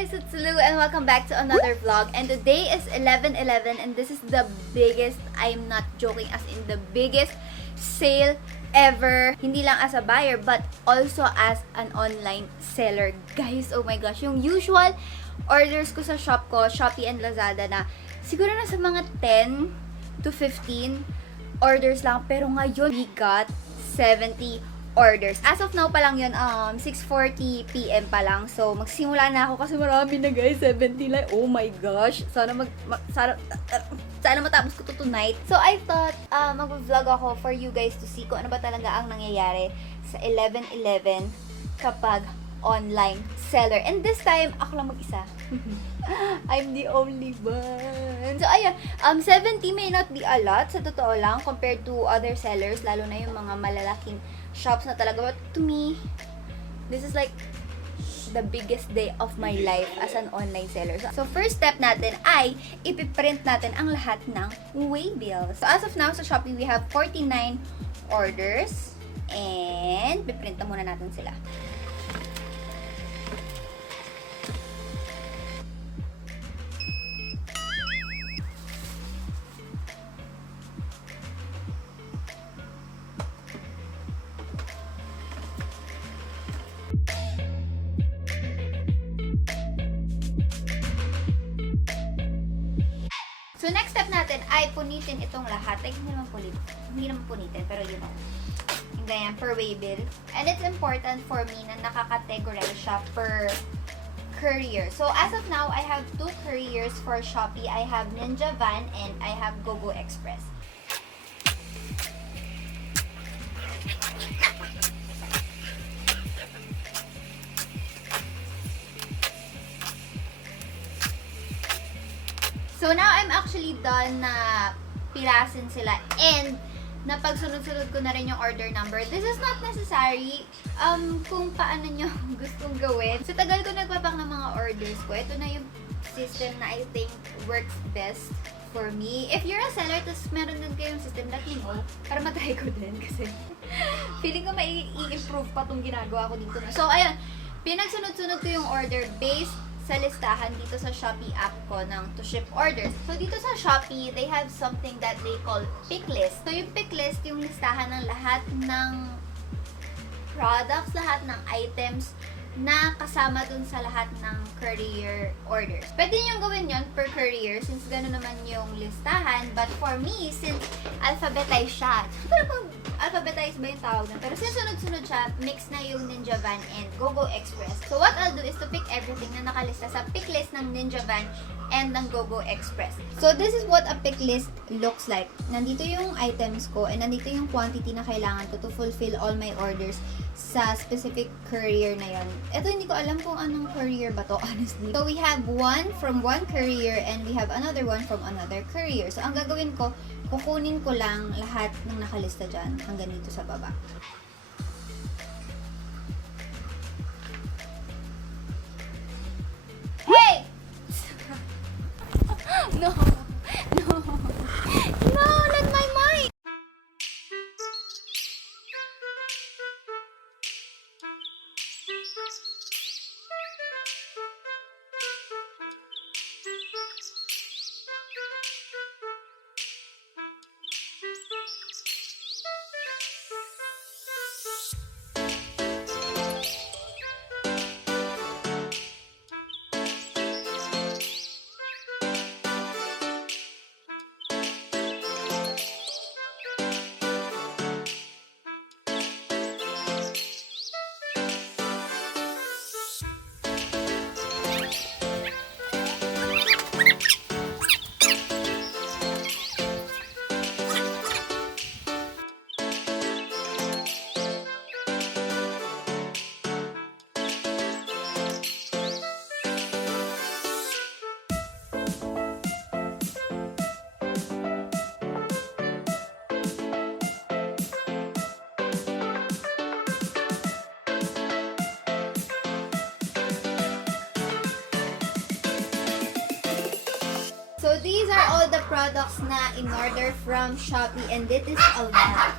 guys, it's Lou and welcome back to another vlog. And today is 11/11 and this is the biggest, I'm not joking, as in the biggest sale ever. Hindi lang as a buyer but also as an online seller. Guys, oh my gosh, yung usual orders ko sa shop ko, Shopee and Lazada na siguro na sa mga 10 to 15 orders lang. Pero ngayon, we got 70 orders. As of now pa lang yun, 6:40 PM pa lang. So, magsimula na ako kasi marami na guys, 70 lang. Oh my gosh. Sana matapos ko to tonight. So, I thought, mag-vlog ako for you guys to see kung ano ba talaga ang nangyayari sa 11/11 kapag online seller. And this time, ako lang mag-isa. I'm the only one. So, ayun, 70 may not be a lot sa totoo lang compared to other sellers, lalo na yung mga malalaking shops na talaga. But to me, this is like the biggest day of my life as an online seller. So, first step natin ay ipiprint natin ang lahat ng waybills. So, as of now, sa Shopee, we have 49 orders and piprint na muna natin sila. So, next step natin ay punitin itong lahat. Like, hindi naman punitin, pero you know. Yung ganyan, per waybill. And it's important for me na nakakategorize siya per courier. So, as of now, I have 2 couriers for Shopee. I have Ninja Van and I have GoGo Express. So, now I'm actually done na pirasin sila and napagsunod-sunod ko na rin yung order number. This is not necessary kung paano nyo gustong gawin. So, tagal ko nagpapak ng mga orders ko. Ito na yung system na I think works best for me. If you're a seller, tapos meron din kayong system, let me know para matry ko din kasi feeling ko may i-improve pa itong ginagawa ko dito. So, ayun, pinagsunod-sunod ko yung order based sa listahan dito sa Shopee app ko ng to ship orders. So, dito sa Shopee, they have something that they call pick list. So, yung pick list, yung listahan ng lahat ng products, lahat ng items na kasama dun sa lahat ng courier orders. Pwede nyo gawin yon per courier since gano'n naman yung listahan. But for me, since alphabetize siya, parang alphabetize ba yung tawag na? Pero since sunod-sunod siya, mix na yung Ninja Van and GoGo Express. So what I'll do is to pick everything na nakalista sa pick list ng Ninja Van and ng GoGo Express. So this is what a pick list looks like. Nandito yung items ko and nandito yung quantity na kailangan ko to fulfill all my orders sa specific courier na yon. Ito hindi ko alam kung anong courier ba to, honestly. So we have one from one courier and we have another one from another courier. So ang gagawin ko, kukunin ko lang lahat ng nakalista dyan hanggang dito sa baba. Hey! No! No! No! Not my mind! So, these are all the products na in-order from Shopee and this is a lot.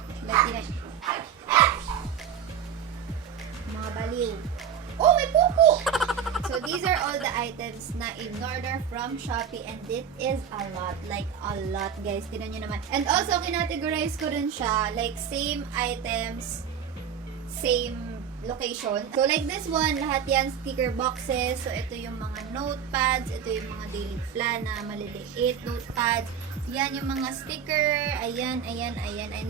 Mga baliw. Oh, may pupo! So, these are all the items na in-order from Shopee and it is a lot. Like, a lot, guys. Tignan nyo naman. And also, kinategorize ko rin siya. Like, same items, same location. So, like this one, lahat yan sticker boxes. So, ito yung mga notepads. Ito yung mga daily plan na maliliit notepads. Yan yung mga sticker. Ayan.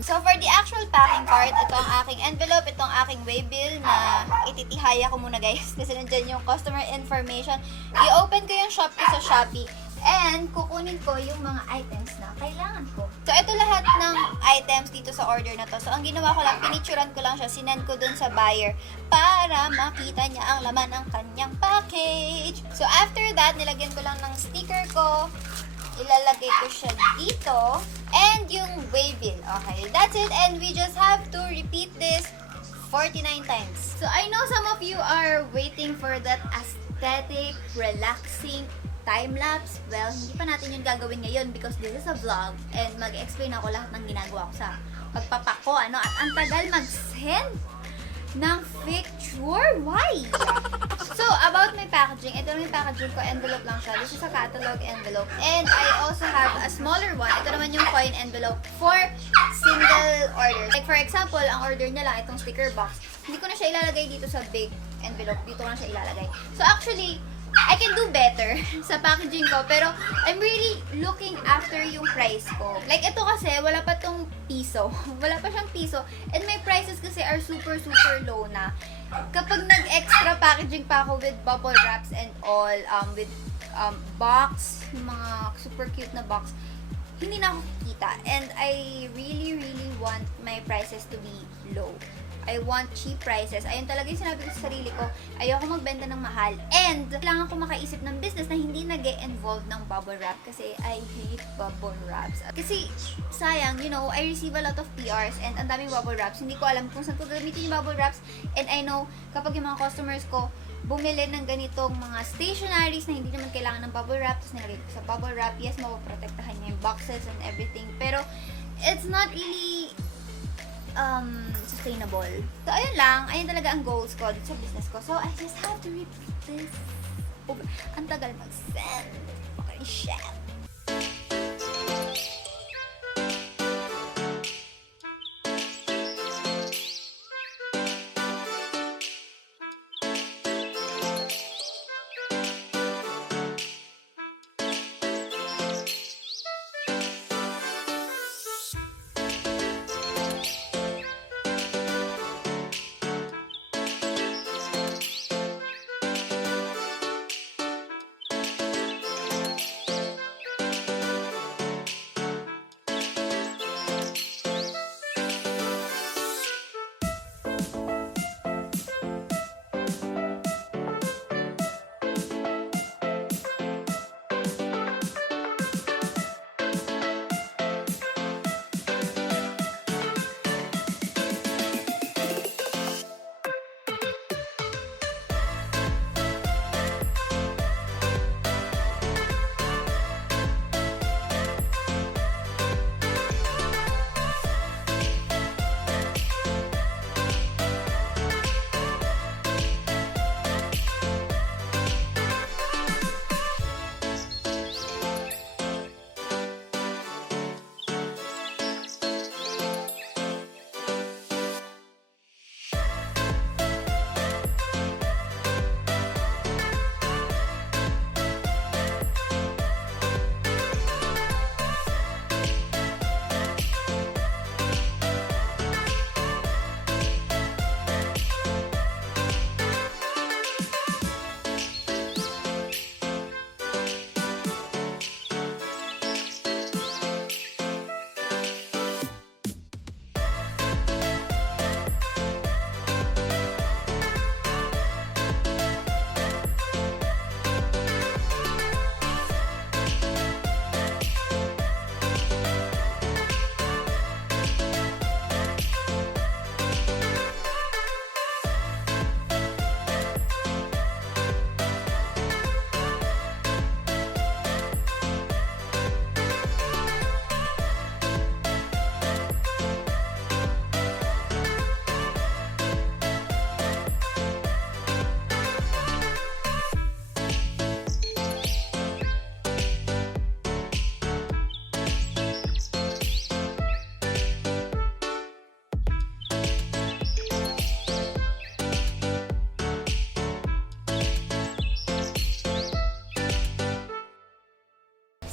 So, for the actual packing part, ito ang aking envelope. Ito ang aking waybill na ititihaya ko muna, guys. Kasi nandyan yung customer information. I-open ko yung shop ko sa Shopee. And, kukunin ko yung mga items na kailangan ko. So, ito lahat ng items dito sa order na to. So, ang ginawa ko lang, pinicturan ko lang siya, sinend ko dun sa buyer para makita niya ang laman ng kanyang package. So, after that, nilagyan ko lang ng sticker ko. Ilalagay ko siya dito. And yung waybill. Okay, that's it. And we just have to repeat this 49 times. So, I know some of you are waiting for that aesthetic, relaxing time-lapse. Well, hindi pa natin yung gagawin ngayon because this is a vlog and mag-explain ako lahat ng ginagawa ko sa pagpapako, ano? At ang tagal mag-send ng picture. Why? So, about my packaging, ito yung packaging ko, envelope lang siya. This is a catalog envelope. And I also have a smaller one. Ito naman yung coin envelope for single orders. Like for example, ang order niya lang, itong sticker box. Hindi ko na siya ilalagay dito sa big envelope. Dito ko na siya ilalagay. So, actually, I can do better sa packaging ko, pero I'm really looking after yung price ko. Like, ito kasi, wala pa tong piso. Wala pa siyang piso. And my prices kasi are super low na. Kapag nag-extra packaging pa ako with bubble wraps and all, with box, yung mga super cute na box, hindi na ako kikita. And I really want my prices to be low. I want cheap prices. Ayun talaga yung sinabi ko sa sarili ko. Ayoko magbenta ng mahal. And kailangan ko makaisip ng business na hindi nag-e-involve ng bubble wrap kasi I hate bubble wraps. Kasi sayang, you know, I receive a lot of PRs and ang daming bubble wraps. Hindi ko alam kung saan ko gamitin yung bubble wraps. And I know, kapag yung mga customers ko bumili ng ganitong mga stationaries na hindi naman kailangan ng bubble wrap, tapos nilagay ko sa bubble wrap, yes, mapoprotektahan niya yung boxes and everything. Pero, it's not really sustainable. So, ayun lang. Ayun talaga ang goals ko sa business ko. So, I just have to repeat this. Ang tagal mag-send. Okay, shit.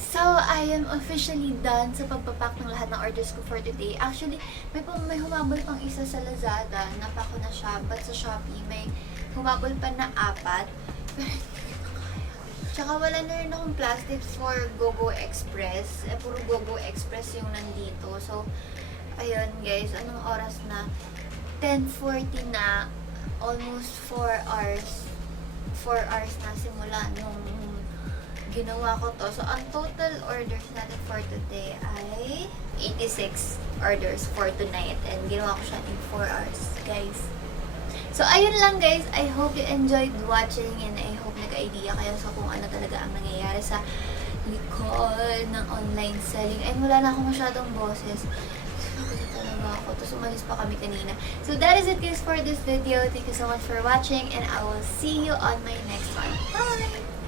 So, I am officially done sa pagpapack ng lahat ng orders ko for today. Actually, may humabol pang isa sa Lazada. Napa ko na siya. But sa Shopee, may humabol pa na 4. Pero hindi ko na kaya. Tsaka wala na rin akong plastics for Go-Go Express. Puro Go-Go Express yung nandito. So, ayun guys. Anong oras na? 10:40 na. Almost 4 hours. 4 hours na simula nung ginawa ko to. So, ang total orders natin for today ay 86 orders for tonight. And ginawa ko siya in 4 hours, guys. So, ayun lang, guys. I hope you enjoyed watching and I hope nag-idea kayo sa kung ano talaga ang nangyayari sa likod ng online selling. And wala na akong masyadong boses. Nagulat talaga ako. Tapos umalis pa kami kanina. So, that is it, guys, for this video. Thank you so much for watching and I will see you on my next one. Bye!